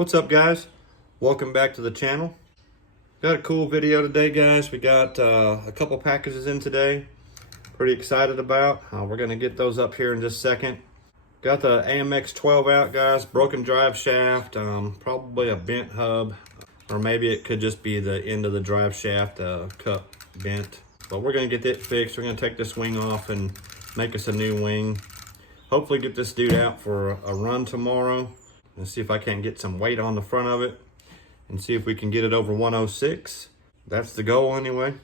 What's up, guys? Welcome back to the channel. Got a cool video today, guys. We got a couple packages in today. Pretty excited about. We're gonna get those up here in just a second. Got the AMX 12 out, guys. Broken drive shaft, probably a bent hub, or maybe it could just be the end of the drive shaft cup bent. But we're gonna get it fixed. We're gonna take this wing off and make us a new wing. Hopefully get this dude out for a run tomorrow and see if I can't get some weight on the front of it and see if we can get it over 106. That's the goal anyway.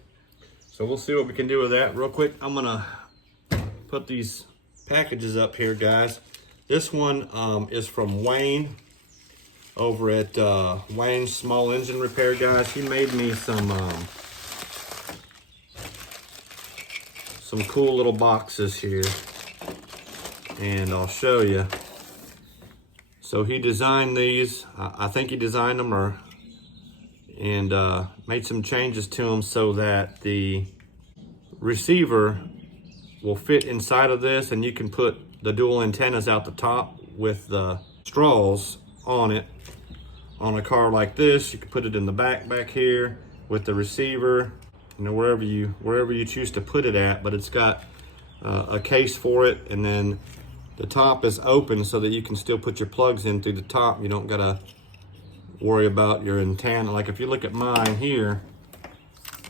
So we'll see what we can do with that. Real quick, I'm gonna put these packages up here, guys. This one is from Wayne over at Wayne's Small Engine Repair, guys. He made me some cool little boxes here, and I'll show you. So he designed these. I think he designed them and made some changes to them so that the receiver will fit inside of this, and you can put the dual antennas out the top with the straws on it. On a car like this, you can put it in the back here with the receiver, you know, wherever you choose to put it at, but it's got a case for it, and then the top is open so that you can still put your plugs in through the top. You don't gotta worry about your antenna. Like if you look at mine here,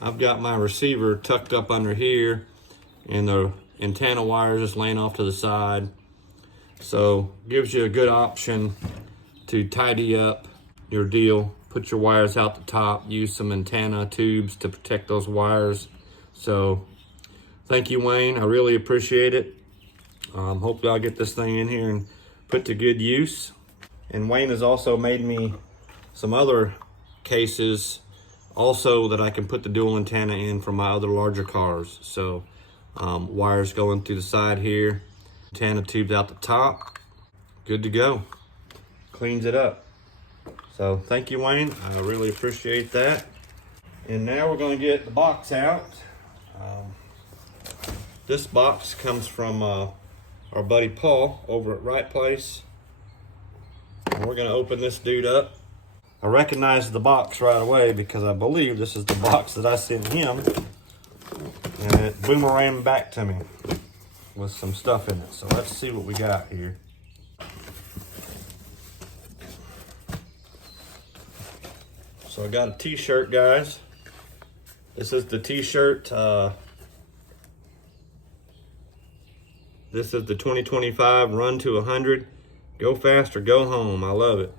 I've got my receiver tucked up under here and the antenna wire just laying off to the side. So gives you a good option to tidy up your deal. Put your wires out the top, use some antenna tubes to protect those wires. So thank you, Wayne. I really appreciate it. Hopefully I'll get this thing in here and put to good use. And Wayne has also made me some other cases also that I can put the dual antenna in for my other larger cars. So wires going through the side here, antenna tubes out the top, good to go. Cleans it up. So thank you, Wayne. I really appreciate that. And now we're going to get the box out. This box comes from our buddy Paul over at Right Place. And we're gonna open this dude up. I recognized the box right away because I believe this is the box that I sent him. And it boomeranged back to me with some stuff in it. So let's see what we got here. So I got a t-shirt, guys. This is the t-shirt. This is the 2025 Run to 100. Go fast or go home. I love it.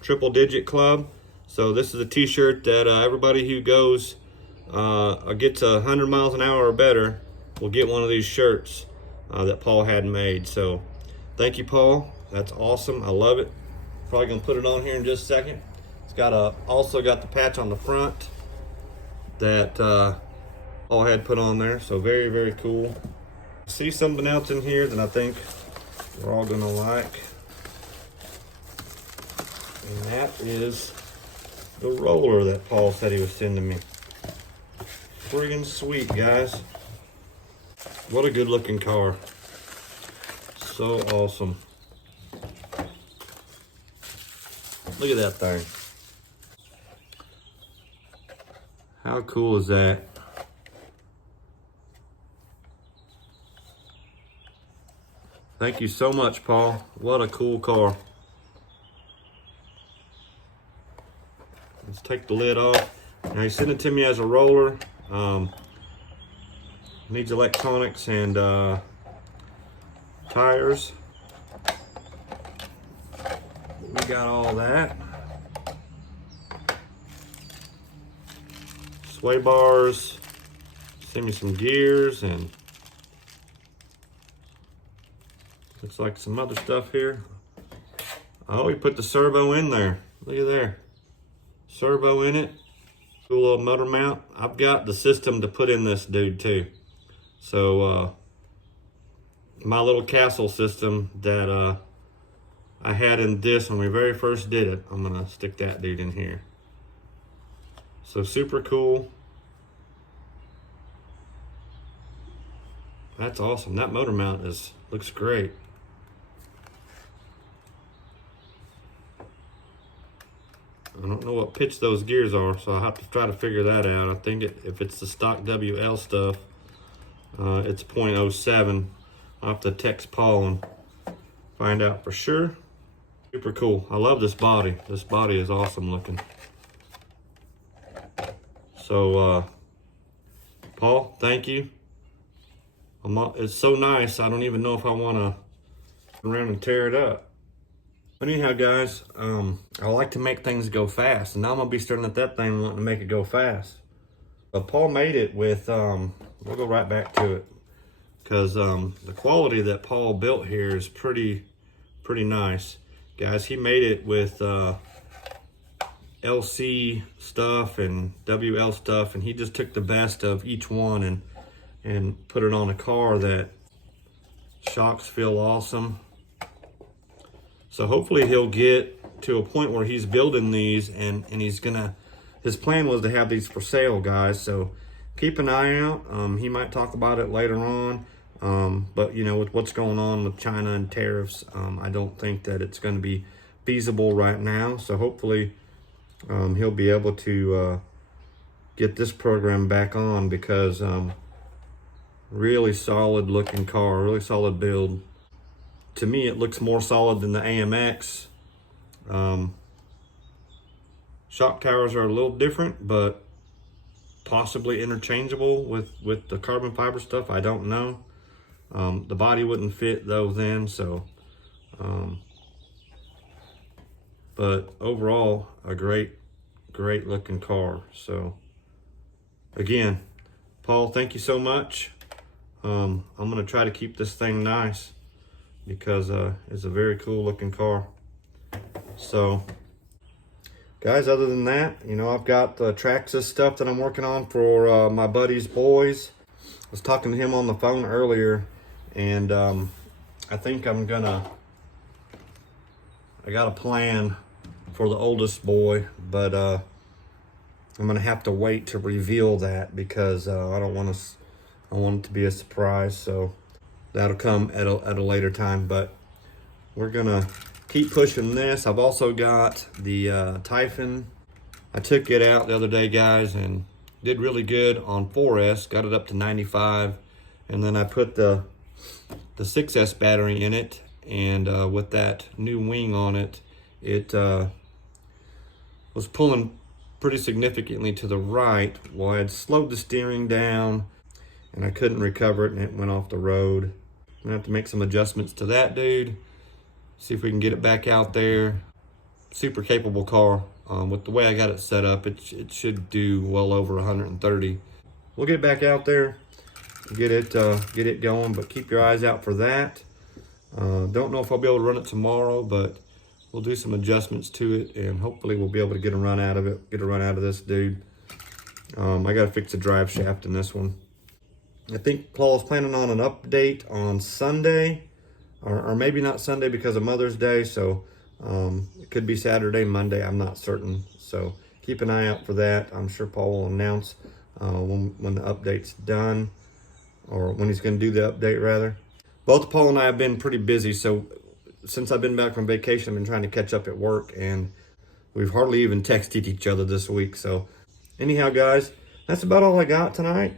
Triple Digit Club. So this is a t-shirt that everybody who goes gets 100 miles an hour or better will get one of these shirts that Paul had made. So thank you, Paul. That's awesome. I love it. Probably gonna put it on here in just a second. It's got also got the patch on the front that Paul had put on there. So very, very cool. See something else in here that I think we're all gonna like, and that is the roller that Paul said he was sending me. Friggin' sweet, guys. What a good looking car. So awesome. Look at that thing. How cool is that? Thank you so much, Paul. What a cool car. Let's take the lid off. Now he sent it to me as a roller. Needs electronics and tires. We got all that. Sway bars. Send me some gears and looks like some other stuff here. Oh, he put the servo in there. Look at there. Servo in it. Cool little motor mount. I've got the system to put in this dude too. So my little castle system that I had in this when we very first did it, I'm gonna stick that dude in here. So super cool. That's awesome. That motor mount looks great. I don't know what pitch those gears are, so I'll have to try to figure that out. I think if it's the stock WL stuff, it's 0.07. I'll have to text Paul and find out for sure. Super cool. I love this body. This body is awesome looking. So, Paul, thank you. It's so nice, I don't even know if I want to run around and tear it up. But anyhow, guys, I like to make things go fast, and now I'm going to be starting at that thing wanting to make it go fast. But Paul made it with, we'll go right back to it, because the quality that Paul built here is pretty nice. Guys, he made it with LC stuff and WL stuff, and he just took the best of each one and put it on a car that shocks feel awesome. So hopefully he'll get to a point where he's building these and he's gonna, his plan was to have these for sale, guys. So keep an eye out. He might talk about it later on. But you know, with what's going on with China and tariffs, I don't think that it's gonna be feasible right now. So hopefully he'll be able to get this program back on, because really solid looking car, really solid build. To me, it looks more solid than the AMX. Shock towers are a little different, but possibly interchangeable with the carbon fiber stuff. I don't know. The body wouldn't fit though then, so. But overall, a great looking car. So again, Paul, thank you so much. I'm gonna try to keep this thing nice, because it's a very cool looking car. So guys, other than that, you know, I've got the Traxxas stuff that I'm working on for my buddy's boys. I was talking to him on the phone earlier, and I think I got a plan for the oldest boy, but I'm gonna have to wait to reveal that, because I want it to be a surprise. So that'll come at a later time, but we're gonna keep pushing this. I've also got the Typhon. I took it out the other day, guys, and did really good on 4S, got it up to 95, and then I put the 6S battery in it, and with that new wing on it, it was pulling pretty significantly to the right. Well, I had slowed the steering down, and I couldn't recover it, and it went off the road. I'm gonna have to make some adjustments to that, dude. See if we can get it back out there. Super capable car. With the way I got it set up, it should do well over 130. We'll get it back out there, get it going, but keep your eyes out for that. Don't know if I'll be able to run it tomorrow, but we'll do some adjustments to it, and hopefully we'll be able to get a run out of it, get a run out of this dude. I gotta fix the drive shaft in this one. I think Paul's planning on an update on Sunday, or maybe not Sunday because of Mother's Day, so it could be Saturday, Monday, I'm not certain. So keep an eye out for that. I'm sure Paul will announce when the update's done, or when he's gonna do the update rather. Both Paul and I have been pretty busy, so since I've been back from vacation, I've been trying to catch up at work, and we've hardly even texted each other this week. So anyhow, guys, that's about all I got tonight.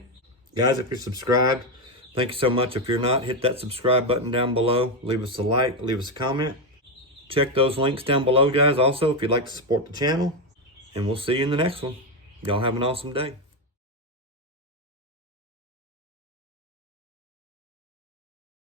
Guys, if you're subscribed, thank you so much. If you're not, hit that subscribe button down below. Leave us a like, leave us a comment. Check those links down below, guys, also, if you'd like to support the channel. And we'll see you in the next one. Y'all have an awesome day.